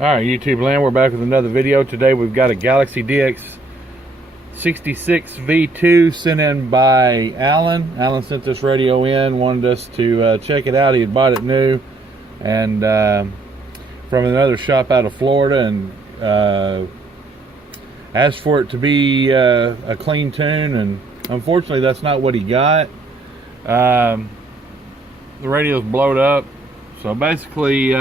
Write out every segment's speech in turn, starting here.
Alright, YouTube land, we're back with another video. Today we've got a Galaxy DX66 V2 sent in by Alan. Alan sent this radio in, wanted us to check it out. He had bought it new and from another shop out of Florida, and asked for it to be a clean tune, and unfortunately that's not what he got. The radio's blowed up. So basically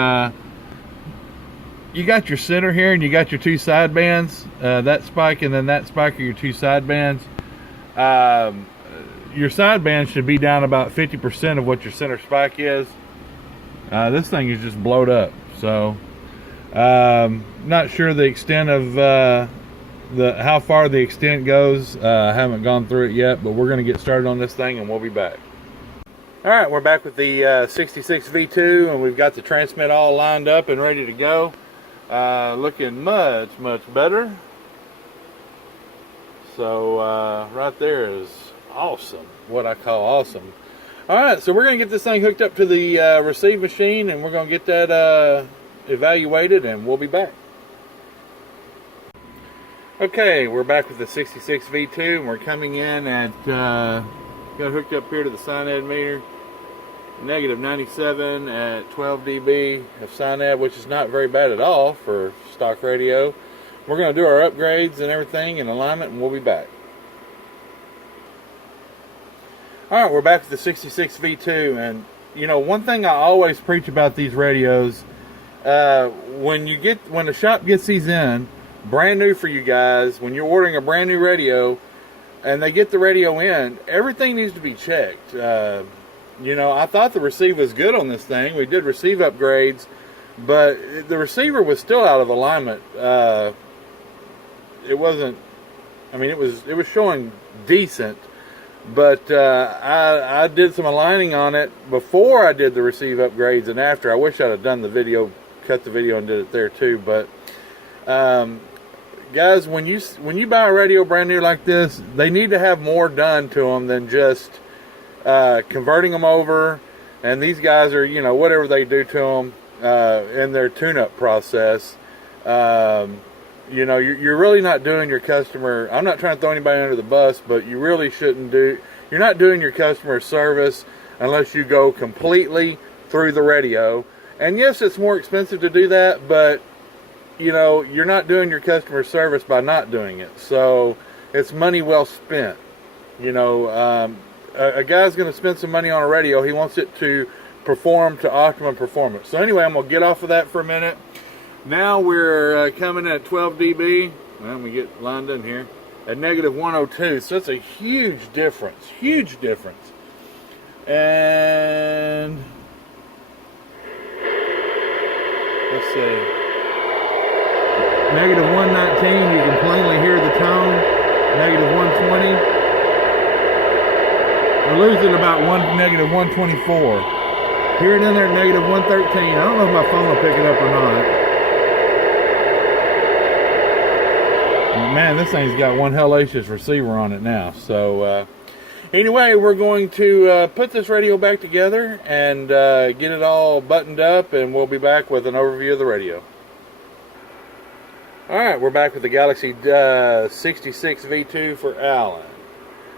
you got your center here and you got your two side bands, that spike and then that spike are your two side bands. Your side band should be down about 50% of what your center spike is. This thing is just blowed up, so not sure the extent of how far the extent goes. I haven't gone through it yet, but we're going to get started on this thing and we'll be back. Alright, we're back with the 66 V2, and we've got the transmit all lined up and ready to go. Looking much better. So right there is awesome, what I call awesome. Alright, so we're going to get this thing hooked up to the receive machine, and we're going to get that evaluated, and we'll be back. Okay, we're back with the 66 V2, and we're coming in at got hooked up here to the SINAD meter, negative 97 at 12 dB of SINAD, which is not very bad at all for stock radio. We're going to do our upgrades and everything in alignment, and we'll be back. Alright, we're back to the 66 V2, and you know, one thing I always preach about these radios, when the shop gets these in brand new for you guys, when you're ordering a brand new radio and they get the radio in, everything needs to be checked. You know, I thought the receiver was good on this thing. We did receive upgrades, but the receiver was still out of alignment. It wasn't, I mean, it was showing decent, but I did some aligning on it before I did the receive upgrades and after. I wish I'd have done the video, cut the video and did it there too, but guys, when you buy a radio brand new like this, they need to have more done to them than just converting them over. And these guys are, you know, whatever they do to them in their tune-up process, you know, you're really not doing your customer, I'm not trying to throw anybody under the bus, but you really shouldn't you're not doing your customer a service unless you go completely through the radio. And yes, it's more expensive to do that, but you know, you're not doing your customer service by not doing it. So it's money well spent. You know, a guy's going to spend some money on a radio. He wants it to perform to optimum performance. So anyway, I'm going to get off of that for a minute. Now we're coming at 12 dB. Well, let me get lined in here. At negative 102. So that's a huge difference. Huge difference. And let's see. Negative 119, you can plainly hear the tone. Negative 120. We're losing about negative 124. Hear it in there at negative 113. I don't know if my phone will pick it up or not. Man, this thing's got one hellacious receiver on it now. So anyway, we're going to put this radio back together and get it all buttoned up, and we'll be back with an overview of the radio. Alright, we're back with the Galaxy 66 V2 for Alan.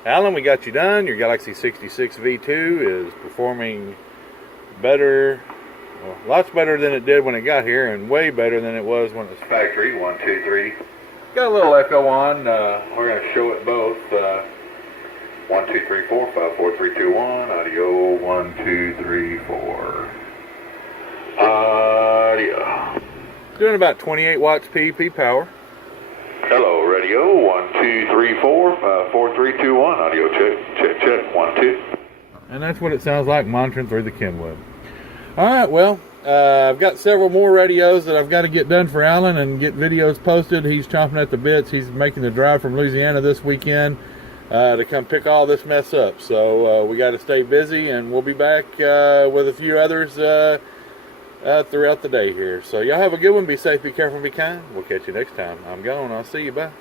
Alan, we got you done. Your Galaxy 66 V2 is performing better, well, lots better than it did when it got here, and way better than it was when it was factory. 1, 2, 3. Got a little echo on. We're going to show it both. 1, 2, 3, 4, 5, 4, 3, 2, 1. Audio. 1, 2, 3, 4. Audio. Doing about 28 watts PEP power. Hello, radio. 1, 2, 3, 4, 5, 4, 3, 2, 1. Audio check. 1, 2. And that's what it sounds like monitoring through the Kenwood. Alright, well, I've got several more radios that I've got to get done for Alan and get videos posted. He's chomping at the bits. He's making the drive from Louisiana this weekend to come pick all this mess up. So we got to stay busy, and we'll be back with a few others throughout the day here. So y'all have a good one. Be safe, be careful, be kind. We'll catch you next time. I'm gone. I'll see you. Bye.